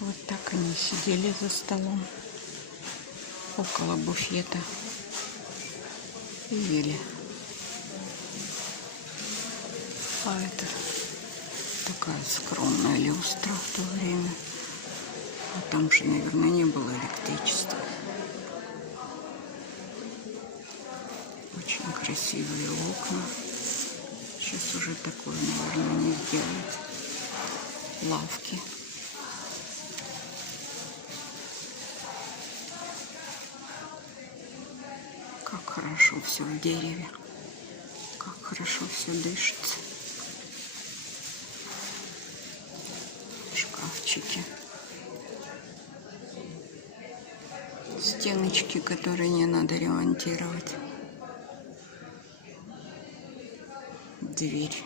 Вот так они сидели за столом около буфета и ели. А это такая скромная люстра в то время. А там же, наверное, не было электричества. Очень красивые окна. Сейчас уже такое, наверное, не сделают. Лавки. Как хорошо все в дереве. Как хорошо все дышится. Шкафчики. Стеночки, которые не надо ремонтировать. Дверь.